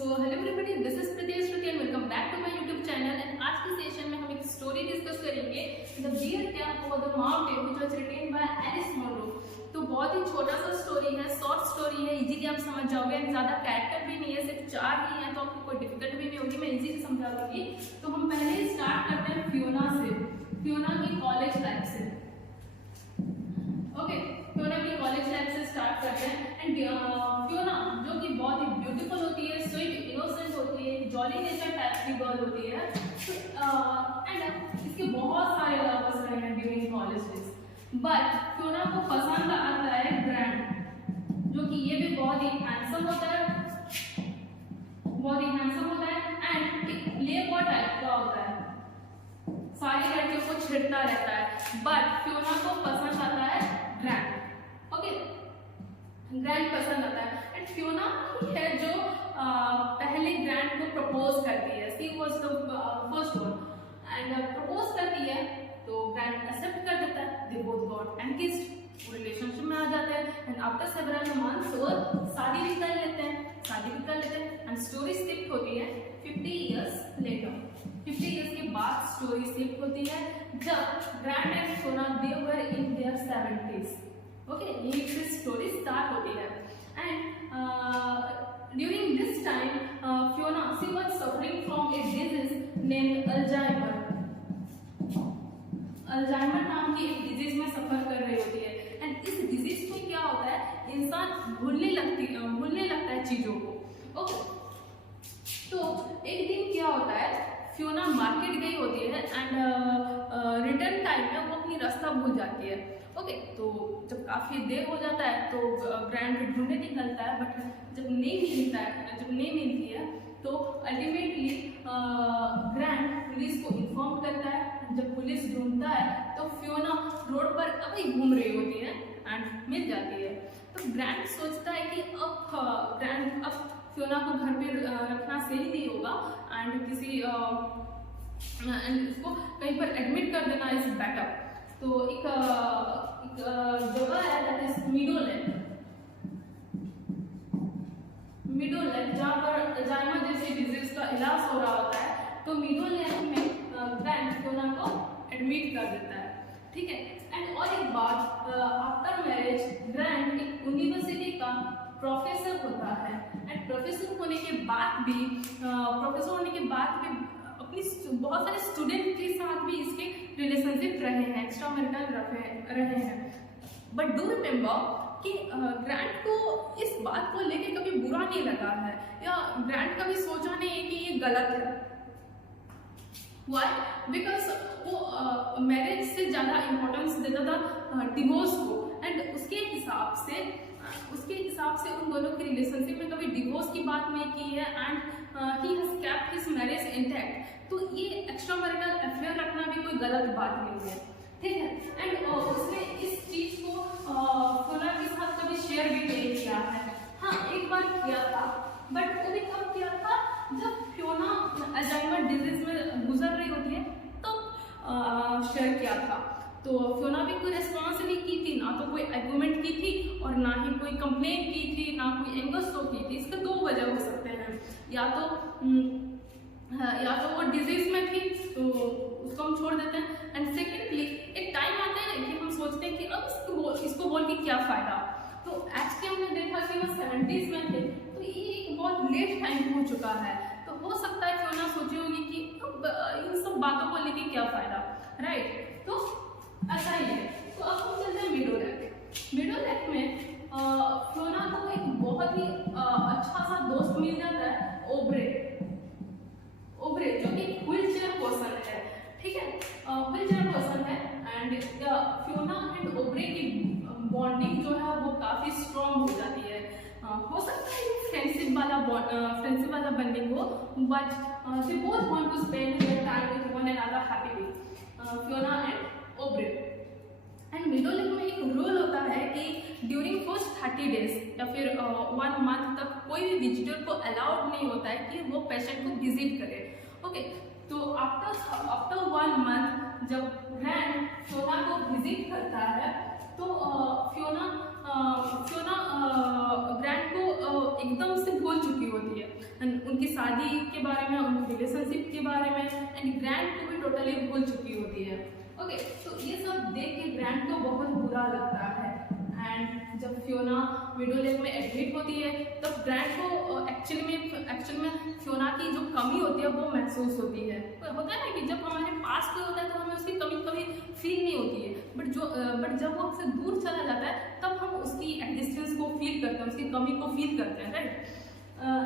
So hello everybody, this is Preeti Shruti and welcome back to my YouTube channel. And आज के session में हम एक स्टोरी डिस्कस करेंगे, the bear camp over the mountain which was written by Alice Munro. तो बहुत ही छोटा सा स्टोरी है, शॉर्ट स्टोरी है, इजीली आप समझ जाओगे। एंड ज्यादा कैरेक्टर भी नहीं है, सिर्फ 4 ही हैं, तो आपको कोई डिफिकल्ट भी नहीं होगी, मैं इजीली समझा दूंगी। तो हम पहले स्टार्ट करते हैं फियोना से, फियोना की कॉलेज लाइफ से। ओके, फियोना की कॉलेज लाइफ से स्टार्ट करते हैं। एंड फियोना जो कि बहुत ही ब्यूटीफुल होती है, स्वीट, इनोसेंट होती है, जॉली नेचर टाइप की गर्ल होती है। एंड इसके बहुत सारे लवर्स रहे हैं during college days, but Fiona को पसंद आता है ग्रैंट, जो कि ये भी बहुत ही हैंडसम होता है, बहुत ही हैंडसम होता है। एंड एक प्लेबॉय टाइप का होता है, सारी लड़कियों को छेड़ता रहता है, बट फियोना को पसंद आता है ग्रैंट। ओके, ग्रैंट पसंद आता है। एंड फियोना ही है जो पहले ग्रैंट को प्रपोज करती है। She was the first one and propose करती है, तो ग्रैंट एक्सेप्ट कर देता है। They both got engaged, relationship में आ जाते हैं। एंड आफ्टर सेवरल मंथ्स वो शादी भी कर लेते हैं। एंड स्टोरी शिफ्ट होती है 50 इयर्स लेटर। 50 इयर्स के बाद स्टोरी शिफ्ट होती है जब Grand and Fiona they were in their 70s। Okay, यही से स्टोरी स्टार्ट होती है। And during this time Fiona she was suffering from a disease named Alzheimer. Alzheimer नाम की एक डिजीज में सफर कर रही होती है। एंड इस डिजीज में क्या होता है, इंसान भूलने लगता है चीजों को। ओके, तो एक दिन क्या होता है, फियोना मार्केट गई होती है एंड रिटर्न टाइम में वो अपनी रास्ता भूल जाती है। ओके, तो जब काफी देर हो जाता है तो ग्रैंट ढूंढने निकलता है, बट जब नहीं मिलती है तो अल्टीमेटली ग्रैंट पुलिस को इन्फॉर्म करता है। जब पुलिस ढूंढता है तो फियोना रोड पर अभी घूम रही होती है एंड मिल जाती है। तो ग्रैंट सोचता है कि अब फियोना को घर पे रखना सही नहीं होगा एंड इसको कहीं पर एडमिट कर देना इज बेटर। तो एक जगह है दैट इज मीडो लेक, जहाँ पर अल्जाइमर जैसी डिजीज का इलाज हो रहा होता है। तो मीडो लेक में ग्रैंट फियोना को एडमिट कर देता है, ठीक है। एंड और एक बात, आफ्टर मैरिज ग्रैंट एक यूनिवर्सिटी का प्रोफेसर होता है। एंड प्रोफेसर होने के बाद भी अपनी बहुत सारे स्टूडेंट के साथ भी इसके रिलेशनशिप रहे हैं, एक्स्ट्रा मैरिटल रहे हैं। बट डू रिमेम्बर कि ग्रैंट को इस बात को लेके कभी बुरा नहीं लगा है, या ग्रैंट कभी सोचा नहीं है कि ये गलत है। वाई? बिकॉज वो मैरिज से ज्यादा इम्पोर्टेंस देता था डिवोर्स को। एंड उसके हिसाब से उन दोनों की रिलेशनशिप में कभी डिवोर्स की बात नहीं की है। And he has kept his marriage intact. तो ये एक्स्ट्रा मैरिटल अफेयर रखना भी कोई गलत बात नहीं है, ठीक है। एंड उसने इस चीज को फियोना के साथ कभी शेयर भी नहीं किया है। हाँ, एक बार किया था, बट वो भी कब किया था, जब फियोना अल्जाइमर डिजीज में गुजर रही होती है तो शेयर किया था। तो फियोना भी कोई रिस्पॉन्स नहीं की थी, ना तो कोई आर्गुमेंट की थी और ना ही कोई कंप्लेंट की थी, ना कोई एंगर शो की थी। इसके 2 वजह हो सकते हैं, या तो वो डिजीज में थी तो उसको हम छोड़ देते हैं। एंड सेकेंडली एक टाइम आता है कि हम सोचते हैं कि अब इसको बोल के क्या फायदा। तो एक्चुअली हमने देखा कि वो 70s में थे, तो ये एक बहुत लेट टाइम हो चुका है। तो हो सकता है फियोना सोची होगी कि अब इन सब बातों को लेके क्या फायदा, राइट। तो ऐसा ही है। तो अब हम चलते हैं मीडो लेक में फियोना को एक बहुत ही अच्छा सा दोस्त मिल जाता है, ओब्रे, जो कि व्हील चेयर पर्सन है, ठीक है। व्हील चेयर पर्सन है। एंड फियोना एंड ओब्रे की बॉन्डिंग जो है वो काफी स्ट्रॉन्ग हो जाती है। हो सकता है फ्रेंडशिप वाला बॉन्डिंग हो, but they both want to spend their time with one another happily, Fiona and Aubrey. And Meadow Lake में एक रूल होता है कि ड्यूरिंग फर्स्ट 30 डेज या फिर 1 मंथ तक कोई भी विजिटर को अलाउड नहीं होता है कि वो पेशेंट को विजिट करे। ओके, तो आफ्टर 1 मंथ जब ग्रैंट फियोना को विजिट करता है तो फियोना ग्रैंट को एकदम से भूल चुकी होती है। उनके उनकी शादी के बारे में, उनकी रिलेशनशिप के बारे में, एंड ग्रैंड को भी टोटली भूल चुकी होती है। ओके, तो ये सब देख के ग्रैंड को बहुत बुरा लगता है। एंड जब फियोना विडो लेक में एडमिट होती है तब ग्रैंड को एक्चुअल में फियोना की जो कमी होती है वो महसूस होती है। तो होता है ना कि जब हमारे पास कोई होता है तो हमें उसकी कमी कभी फील नहीं होती है, बट जब वो हमसे दूर चला जाता है तब हम उसकी एग्जिस्टेंस को फील करते हैं, उसकी कमी को फील करते हैं, राइट।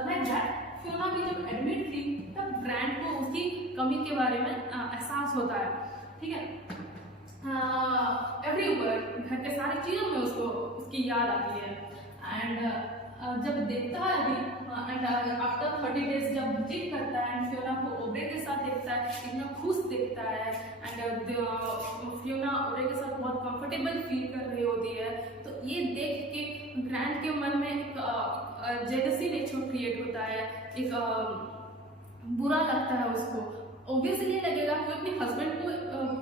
लाइक दैट फियोना भी जब एडमिट थी तब ग्रैंड को उसकी कमी के बारे में एहसास होता है, ठीक है। एवरीवेयर, घर के सारी चीज़ों में उसको उसकी याद आती है। एंड जब देखता है अभी एंड आफ्टर 30 डेज जब विजिट करता है एंड फियोना को ओब्रे के साथ देखता है, इतना खुश देखता है एंड फियोना ओब्रे के साथ बहुत कंफर्टेबल फील कर रही होती है। तो ये देख के ग्रैंड के मन में एक जेलसी नेचर क्रिएट होता है, एक बुरा लगता है उसको। ऑब्वियसली लगेगा कि अपने हस्बैंड को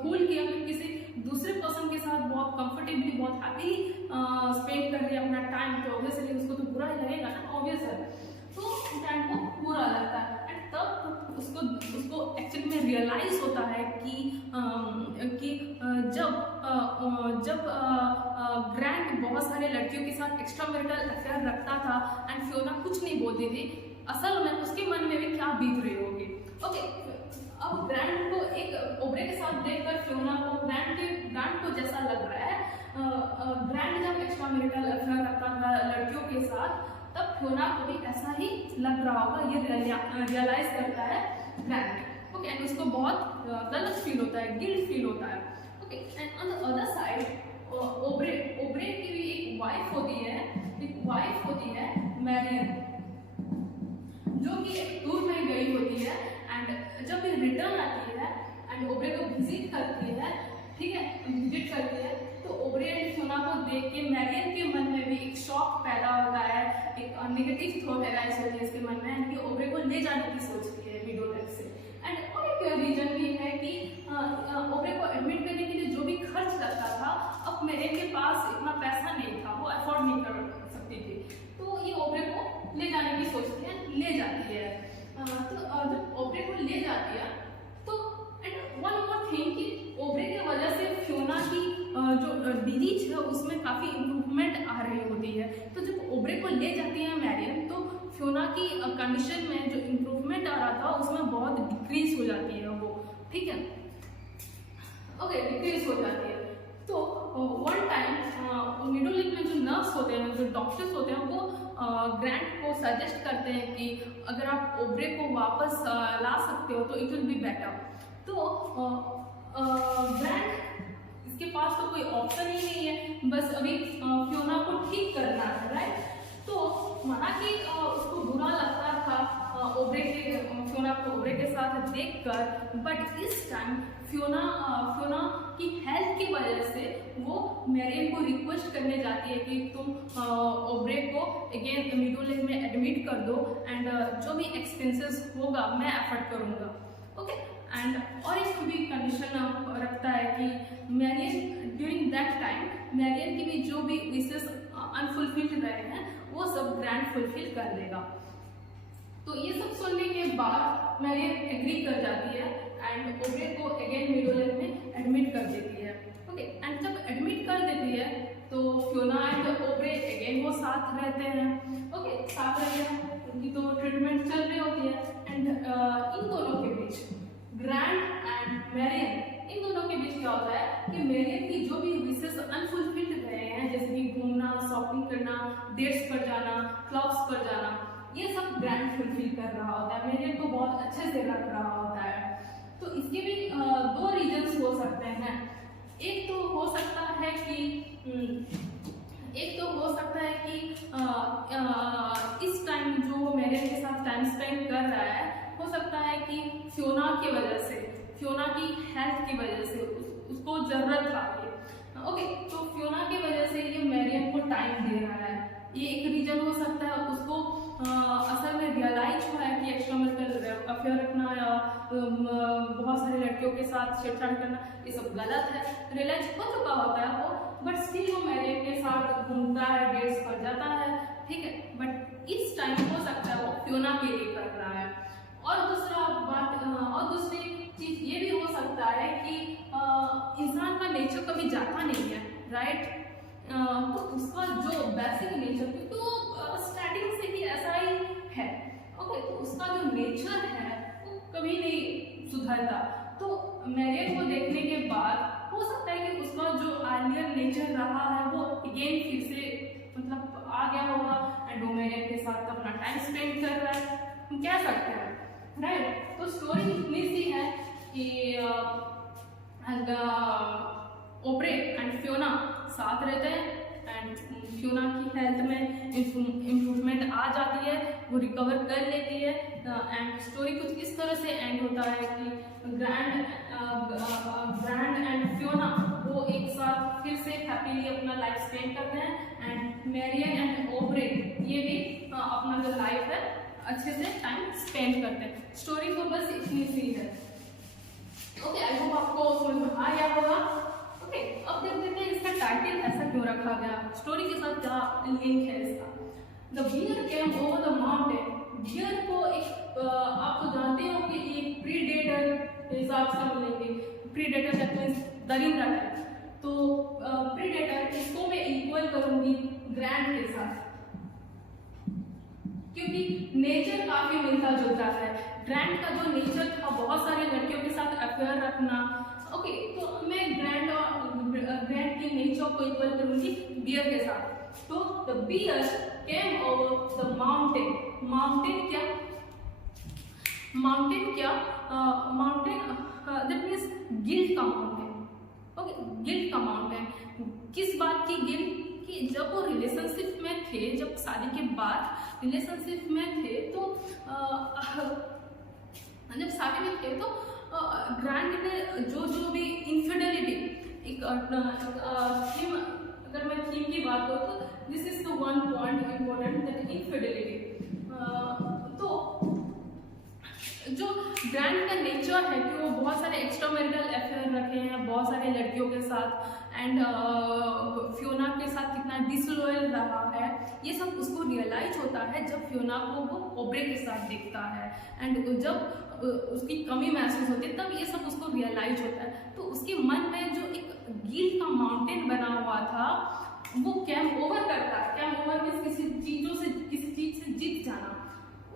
भूल के अपने किसी दूसरे पर्सन के साथ बहुत कंफर्टेबली, बहुत हैप्पीली स्पेंड कर रही है अपना टाइम, तो ऑब्वियसली उसको तो बुरा ही लगेगा ना, ऑब्वियस है। तो ग्रैंड को बुरा लगता है एंड तब उसको एक्चुअली में रियलाइज होता है कि जब ग्रैंड बहुत सारे लड़कियों के साथ एक्स्ट्रा मैरिटल अफेयर रखता था एंड फियोना कुछ नहीं बोलती थी, असल में उसके मन में भी क्या बीत रही होगी। ओके, अब ग्रैंड को एक ओब्रे के साथ देखकर फियोना को ग्रैंड को जैसा लग रहा है, ग्रैंड जब एक्स्ट्रा मैरिटल अफेयर रखता था लड़कियों के साथ तब फियोना को भी ऐसा ही लग रहा होगा, ये रियलाइज करता है ग्रैंड। ओके, एंड उसको बहुत गलत फील होता है, गिल्ट फील होता है। Okay, and on the other side Aubrey की भी एक वाइफ होती है मैरियन, जो कि एक टूर में गई होती है एंड जब ये रिटर्न आती है एंड ओब्रे को विजिट करती है, ठीक है, विजिट करती है, तो ओब्रे एंड फियोना को देख के मैरियन के मन में भी एक शॉक पैदा होता है, एक नेगेटिव थॉट अराइज होती है इसके मन में एंड ये ओब्रे को ले जाने की सोचती है विडो लेक से। एंड और एक रीजन भी है कि ओब्रे को एडमिट करने के लिए जो भी खर्च लगता था, अब मैरियन के पास इतना पैसा नहीं था, वो अफोर्ड नहीं कर सकती थी, तो ये ओब्रे को ले जाने की सोचती है, ले जाती है। तो जब ओब्रे को ले जाती है तो एंड वन मोर थिंग कि ओब्रे की वजह से फियोना की जो डिजीज है उसमें काफ़ी इम्प्रूवमेंट आ रही होती है। तो जब ओब्रे को ले जाती है मैरियन तो फियोना की कंडीशन में जो इम्प्रूवमेंट आ रहा था उसमें बहुत डिक्रीज हो जाती है वो, ठीक है। ओके, डिक्रीज हो जाती है। तो वन टाइम मिडल ईस्ट में जो नर्स होते हैं, जो डॉक्टर्स होते हैं, वो ग्रैंड को सजेस्ट करते हैं कि अगर आप ओब्रे को वापस ला सकते हो तो इट विल बी बेटर। तो ग्रैंड इसके पास तो कोई ऑप्शन ही नहीं है, बस अभी फियोना को ठीक करना है, राइट। तो माना कि उसको बुरा लगता था फियोना को ओब्रे के साथ देखकर, बट इस टाइम फियोना की हेल्थ की वजह से वो मैरियन को रिक्वेस्ट करने जाती है कि तुम ओब्रे को अगेन मिडो लेक में एडमिट कर दो एंड जो भी एक्सपेंसेस होगा मैं एफर्ट करूँगा। ओके, एंड और एक भी कंडीशन रखता है कि Marian during that time Marian की भी जो भी विशेष अनफुलफिल्ड रहे हैं वो सब ग्रैंड फुलफिल कर देगा। तो ये सब सुनने के बाद मैरियन एग्री कर जाती है एंड ओब्रे को अगेन मिडो लेक में एडमिट कर देती है। ओके, एंड जब एडमिट कर देती है तो फियोना एंड ओब्रे अगेन वो साथ रहते हैं। ओके, साथ रहते हैं, उनकी तो ट्रीटमेंट चल रही होती है एंड इन दोनों के बीच ग्रैंड एंड मैरियन, इन दोनों के बीच क्या होता है कि मैरियन की जो भी विशेष अनफुलफिल्ड रहे हैं, जैसे कि घूमना, शॉपिंग करना, डेट्स पर जाना, क्लब्स पर जाना, ये सब ग्रैंड फुलफिल कर रहा होता है, मैरियन को बहुत अच्छे से रख रहा होता है। तो इसके भी दो रीजन्स हो सकते हैं। एक तो हो सकता है कि इस टाइम जो मैरियन के साथ टाइम स्पेंड कर रहा है, हो सकता है कि फियोना की वजह से, फियोना की हेल्थ की वजह से उसको जरूरत था। ओके, तो फियोना की वजह से ये मैरियन को टाइम दे रहा है, ये एक रीजन हो सकता है। उसको असल में रियलाइज हुआ है कि एक्स्ट्रा मैरिटल अफेयर रखना या बहुत सारी लड़कियों के साथ छेड़छाड़ करना ये सब गलत है, रियलाइज हो चुका होता है वो, बट स्टिल वो मैरियन के साथ घूमता है, डेट्स पर जाता है, ठीक है। बट इस टाइम हो सकता है वो फियोना के लिए कर रहा है। और दूसरी चीज ये भी हो सकता है कि इंसान का नेचर कभी जाता नहीं है, राइट। तो उसका जो बेसिक नेचर, तो स्टार्टिंग से ही ऐसा ही है, ओके। तो उसका जो नेचर है वो कभी नहीं सुधरता। तो मैरियन को देखने के बाद हो सकता है कि उसका जो अर्लियर नेचर रहा है वो अगेन फिर से मतलब आ गया होगा, एंड वो मैरियन के साथ अपना टाइम स्पेंड कर रहा है, हम कह सकते हैं, राइट। तो स्टोरी इतनी सी है कि ओब्रे एंड फियोना साथ रहते हैं, एंड फियोना की हेल्थ में इम्प्रूवमेंट आ जाती है, वो रिकवर कर लेती है, एंड स्टोरी कुछ इस तरह से एंड होता है कि ग्रैंड एंड फियोना वो एक साथ फिर से हैप्पीली अपना लाइफ स्पेंड करते हैं, एंड मैरियन एंड ओब्रे ये भी अपना जो लाइफ है अच्छे से टाइम स्पेंड करते हैं। स्टोरी तो बस इतनी सी है, ओके। आई होप आपको समझ में आ गया होगा, ओके। अब देख लेते हैं इसका टाइटल ऐसा क्यों रखा गया, स्टोरी के साथ क्या लिंक है इसका। The bear came over the mountain. Bear को एक आप तो जानते हो कि एक प्रीडेटर के हिसाब से हम लेंगे, प्रीडेटर दैट मींस दरिंदा टाइप। तो प्रीडेटर इसको मैं इक्वल करूंगी ग्रैंड के साथ, क्योंकि नेचर काफी मिलता जुलता है। ग्रैंड का जो नेचर था बहुत सारे लड़कियों के साथ अफेयर रखना, ओके। तो मैं ग्रैंड के नेचर को इक्वल करूंगी बियर के साथ। तो the bear came over the mountain. Mountain that means guilt का माउंटेन, ओके। गिल्ट का माउंटेन, किस बात की गिल्ट, कि जब वो रिलेशनशिप में थे, जब शादी के बाद रिलेशनशिप में थे, तो जब शादी में थे तो ग्रैंड ने जो भी इनफिडेलिटी, एक थीम, अगर मैं थीम की बात करूँ तो this is the one point important, that infidelity. तो जो ग्रैंड का नेचर है कि वो बहुत सारे एक्स्ट्रा मैरिटल अफेयर रखे हैं बहुत सारे लड़कियों के साथ, एंड फियोना के साथ कितना डिसलॉयल रहा है, ये सब उसको रियलाइज होता है जब फियोना को वो ओब्रे के साथ देखता है, एंड जब उसकी कमी महसूस होती है तब ये सब उसको रियलाइज होता है। तो उसके मन में जो एक गिल्ट का माउंटेन बना हुआ था वो कैम ओवर करता है। कैम ओवर मींस किसी चीज से जीत जाना,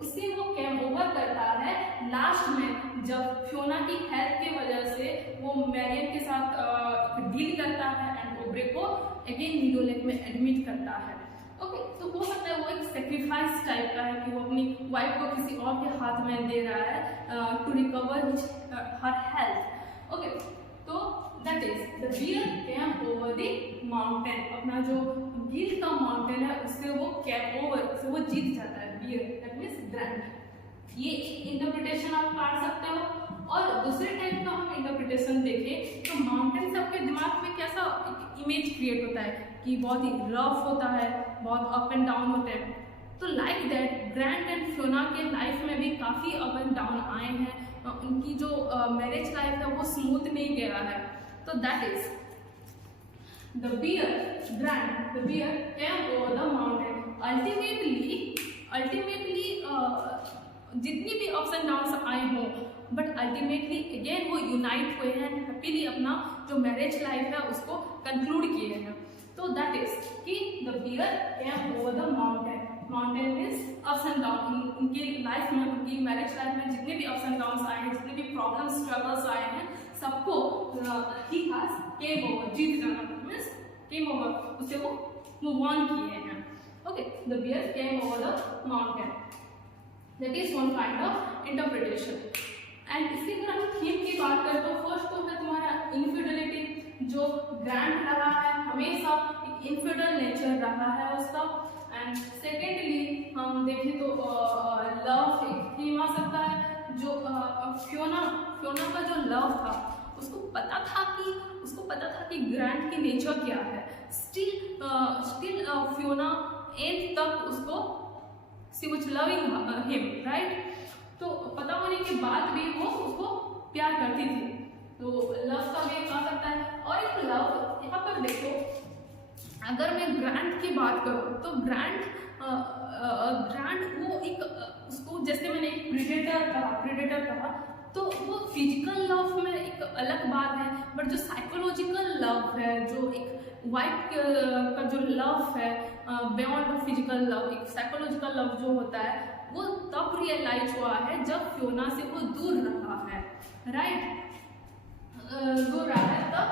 उससे वो कैम ओवर करता है। लास्ट में जब फियोना की हेल्थ की वजह से वो मैरियन के साथ डील करता है एंड ओब्रे को अगेन मीडो लेक में एडमिट करता है, ओके। तो हो सकता है वो एक सेक्रीफाइस टाइप का है कि वो अपनी वाइफ को किसी और के हाथ में दे रहा है to recover her health, okay. तो that is the bear came over the mountain. अपना जो गिल्ट का माउंटेन है उससे वो केम ओवर, उससे वो जीत जाता है, बियर दैट मींस ग्रैंड। ये इंटरप्रिटेशन आप काट सकते हो। और दूसरे टाइप का हम इंटरप्रिटेशन देखें तो माउंटेन से आपके दिमाग में कैसा इमेज क्रिएट होता है कि बहुत ही रफ होता है, बहुत अप एंड डाउन होते हैं। तो like that grand and Fiona के लाइफ में भी काफ़ी अप एंड डाउन आए हैं, उनकी जो मैरिज लाइफ है वो स्मूथ नहीं गया है। तो that is the bear came over the mountain. Ultimately जितनी भी अप्स एंड डाउन्स आए हों, बट अल्टीमेटली अगेन वो यूनाइट हुए हैं, हैप्पीली अपना जो मैरिज लाइफ है उसको कंक्लूड किए हैं। तो दैट इज कि the bear came over the mountain means ups and down. उनकी लाइफ में, उनकी मैरिज लाइफ में जितने भी अप्स एंड डाउन्स आए हैं, जितने भी प्रॉब्लम स्ट्रगल्स आए हैं, सबको ही हैज केम ओवर, जीत जाना मीन्स केम ओवर, उससे वो मूव ऑन किए हैं, okay. The bear came over the mountain, that is one kind of interpretation. And इसी तरह हम थीम की बात करें तो फर्स्ट तो है तुम्हारा इनफिडेलिटी, जो ग्रैंड रहा है, हमेशा एक इनफिडल नेचर रहा है उसका। एंड सेकेंडली हम देखें तो लव एक थीम आ सकता है, जो फियोना का जो लव था उसको पता था कि ग्रैंड की नेचर क्या है। स्टिल फियोना एंड तक उसको she was loving him, right. तो पता होने के बाद भी वो उसको प्यार करती थी। तो लव का वे आ सकता है। और एक लव यहाँ पर देखो, अगर मैं ग्रैंड की बात करूँ तो ग्रैंड ग्रांट वो एक उसको जैसे मैंने एक प्रीडेटर कहा, तो वो फिजिकल लव में एक अलग बात है, बट जो साइकोलॉजिकल लव है, जो एक वाइफ का जो लव है बियॉन्ड फिजिकल लव, एक साइकोलॉजिकल लव जो होता है, वो तब रियलाइज हुआ है जब फियोना से वो दूर रहा है, राइट। दूर रहा है तब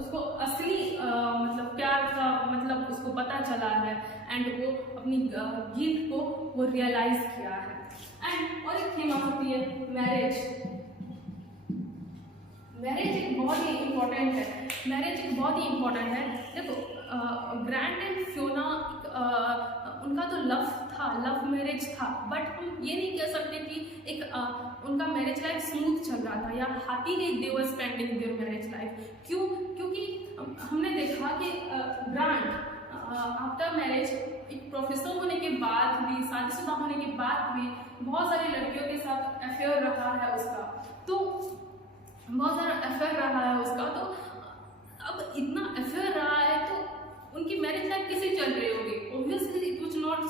उसको असली मतलब प्यार का मतलब उसको पता चला है, एंड वो अपनी गिल्ट को वो रियलाइज किया है। एंड और एक थीम आ सकती है मैरिज। मैरिज एक बहुत ही इम्पोर्टेंट है, मैरिज एक बहुत ही इम्पोर्टेंट है। देखो ग्रांट एंड फियोना उनका तो लव था, लव मैरिज था, बट हम ये नहीं कह सकते कि एक उनका मैरिज लाइफ स्मूथ चल रहा था या happily they were spending there marriage life. क्यों? क्योंकि हमने देखा कि ग्रांट आफ्टर मैरिज एक प्रोफेसर होने के बाद भी, शादीशुदा होने के बाद भी बहुत सारी लड़कियों के साथ अफेयर रहा है उसका, तो बहुत सारा अफेयर रहा है उसका। तो अब इतना अफेयर रहा है तो उनकी मैरिज लाइफ कैसे चल रही होगी? Obviously it was not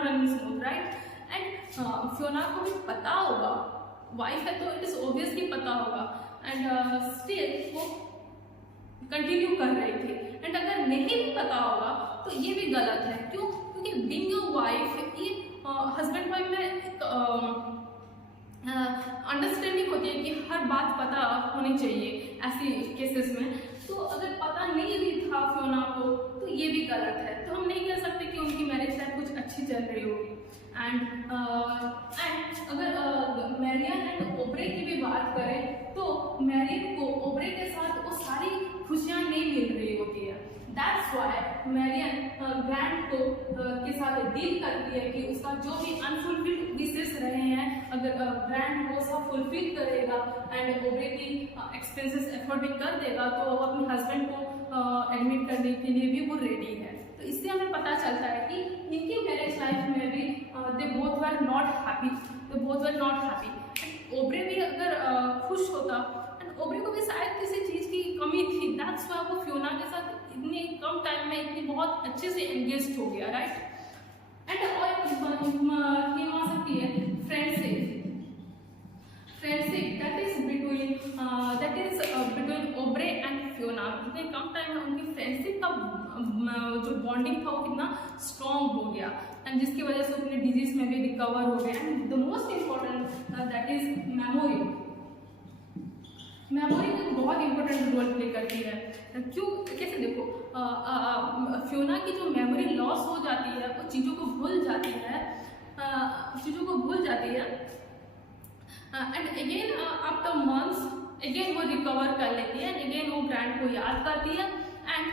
running smooth, right. And Fiona को भी पता होगा, वाइफ है तो इट इज ऑब्वियसली पता होगा, एंड स्टिल वो कंटिन्यू कर रही थी। एंड अगर नहीं भी पता होगा तो ये भी गलत है। क्यों? क्योंकि बीइंग अ वाइफ ये हस्बैंड वाइफ में एक अंडरस्टैंडिंग होती है कि हर बात पता होनी चाहिए ऐसी केसेस में। तो अगर पता नहीं भी था फियोना को तो ये भी गलत है। तो हम नहीं कह सकते कि उनकी मैरिज लाइफ कुछ अच्छी चल रही होगी। एंड अगर मैरियन एंड ओब्रे की भी बात करें तो मैरियन को ओब्रे के साथ वो सारी खुशियाँ नहीं मिल रही होती है। दैट्स वाई मैरियन ग्रांट को के साथ डील करती है कि उसका जो भी अनफुलफिल्ड विशेष रहे हैं अगर ग्रांट वो सब फुलफिल करेगा एंड ओब्रे की एक्सपेंसेस एफर्ट भी कर देगा तो वो अपने हस्बैंड को एडमिट करने के लिए भी वो रेडी है। तो इससे हमें पता चलता है कि इनकी मैरिज लाइफ में भी they both were not happy. Aubrey भी अगर खुश होता, एंड ओब्रे को भी शायद किसी चीज़ की कमी थी, दैट्स वाई वो फियोना के साथ इतनी कम टाइम में इतनी बहुत अच्छे से एंगेज हो गया, राइट। एंड और थीम आ सकती है friendship that is between Aubrey and Fiona. इतने कम टाइम में उनकी फ्रेंडशिप का जो बॉन्डिंग था वो कितना स्ट्रॉन्ग हो गया, एंड जिसकी वजह से अपने डिजीज में भी रिकवर हो गए। And the most important that is memory. Memory तो बहुत इंपॉर्टेंट रोल प्ले करती है। क्यों? कैसे? देखो फियोना की जो मेमोरी लॉस हो जाती है, वो चीज़ों को भूल जाती है, and again after months again वो रिकवर कर लेती है, एंड अगेन वो ग्रांट को याद करती है, एंड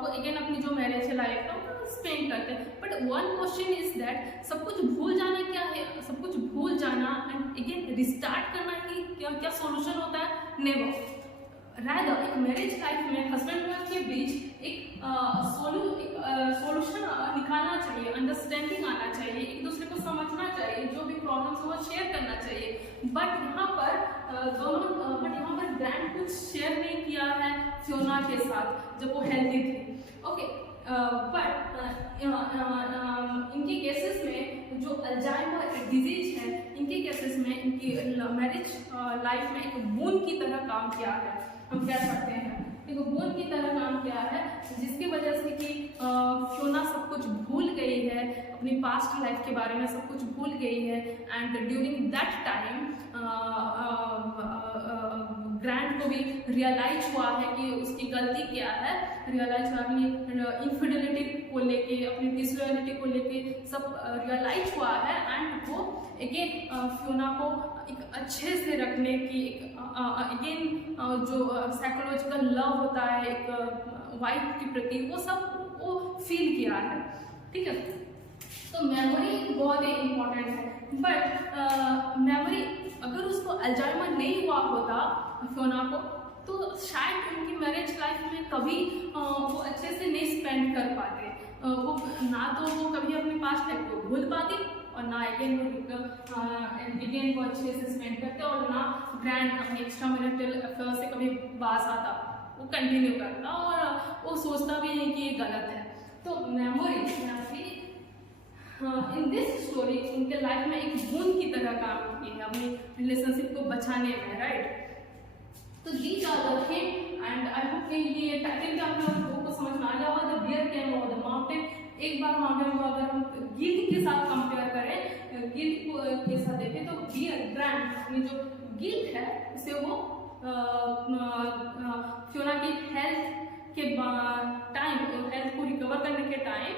वो अगेन अपनी जो मैरिज लाइफ है स्पेंड करते हैं। But one question is that सब कुछ भूल जाना क्या है? सब कुछ भूल जाना एंड अगेन रिस्टार्ट करना ही क्या सोल्यूशन होता है? नेवर। रादर एक मैरिज लाइफ में हस्बैंड वाइफ के बीच एक सोल्यूशन निकालना चाहिए, अंडरस्टैंडिंग आना चाहिए, एक दूसरे को समझना चाहिए, जो भी प्रॉब्लम्स वो शेयर करना चाहिए। बट यहाँ पर ग्रांट कुछ शेयर नहीं किया है फियोना के साथ जब वो हेल्दी थी, ओके। बट इनके केसेस में जो अल्जाइमर डिजीज है, इनके केसेस में इनकी मैरिज लाइफ में एक बून की तरह काम किया है, हम कह सकते हैं एक बून की तरह काम किया है, जिसकी वजह से कि फियोना सब कुछ भूल गई है, अपनी पास्ट लाइफ के बारे में सब कुछ भूल गई है। And during that time grant को भी रियलाइज हुआ है कि उसकी गलती क्या है, रियलाइज हुआ अपनी इनफिडेलिटी को लेके, अपनी डिसलॉयल्टी को लेके सब रियलाइज हुआ है। एंड वो अगेन फियोना को एक अच्छे से रखने की अगेन जो साइकोलॉजिकल लव होता है एक वाइफ के प्रति, वो सब वो फील किया है, ठीक है। तो मेमोरी बहुत ही इम्पोर्टेंट है। बट मेमोरी अगर उसको अल्जाइमर नहीं हुआ होता फियोना को, तो शायद उनकी मैरिज लाइफ में कभी वो अच्छे से नहीं स्पेंड कर पाते। वो ना तो वो कभी अपने पास्ट लाइफ को भूल पाती, और ना अगेन वो अच्छे से स्पेंड करते, और ना ग्रांट अपने एक्स्ट्रा मैरिटल अफेयर से कभी बास आता, वो कंटिन्यू करता, और वो सोचता भी नहीं कि ये गलत है। तो मेमोरी इन दिस स्टोरी उनके लाइफ में एक बूंद की तरह काम की है अपनी रिलेशनशिप को बचाने में, राइट। तो these are the thing and I hope कि ये टाइटल भी आप लोगों को समझ में आ गया होगा। The bear came over the mountain. एक बार माउंटेन को अगर हम गिल्ड के साथ कंपेयर करें, गिल्ड के साथ देखें तो बियर ब्रांड अपनी जो गिल्ड है उसे वो फ्योना की हेल्थ के टाइम, हेल्थ को रिकवर करने के टाइम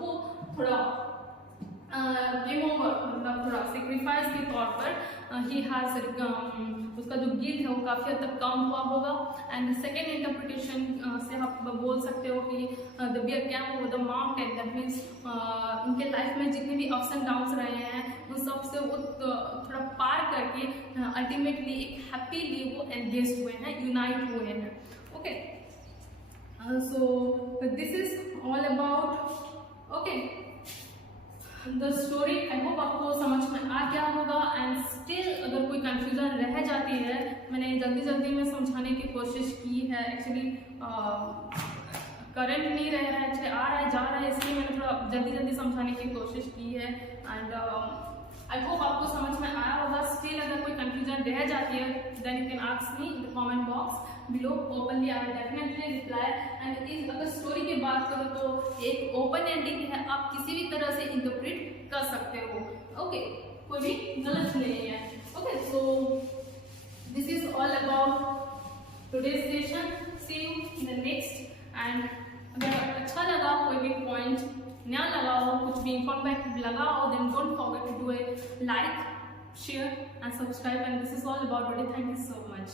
वो थोड़ा मतलब थोड़ा सेक्रीफाइस के तौर पर ही हैज उसका जो गिल्ट है वो काफ़ी हद तक कम हुआ होगा। एंड सेकेंड इंटरप्रिटेशन से आप बोल सकते हो कि the bear came over the mountain, that means उनके लाइफ में जितने भी अप्स एंड डाउन्स रहे हैं उन सब से वो थोड़ा पार करके अल्टीमेटली एक हैप्पीली वो एंगेज हुए हैं, यूनाइट हुए हैं। Okay, so this is all about okay the story. I hope आपको समझ में आ गया होगा। एंड स्टिल अगर कोई कंफ्यूजन रह जाती है, मैंने जल्दी में समझाने की कोशिश की है। एक्चुअली करंट नहीं रह रहा है, एक्चुअली आ रहा है जा रहा है, इसलिए मैंने थोड़ा जल्दी समझाने की कोशिश की है। एंड आई होप आपको समझ में आया होगा। स्टिल अगर कोई कंफ्यूजन रह जाती है then you can ask me in the comment box below, openly I will definitely reply. And इस अगर स्टोरी की बात करो तो एक ओपन एंडिंग है, आप किसी भी तरह से इंटरप्रेट कर सकते हो। ओके, कोई भी गलत नहीं है। Okay, so this is all about today's session. See you in the next. And अगर अच्छा लगा, कोई भी पॉइंट नया लगा हो, कुछ भी इंफॉर्मेटिव लगा हो, then don't forget to do a like, share and subscribe, and this is all about today. Thank you so much.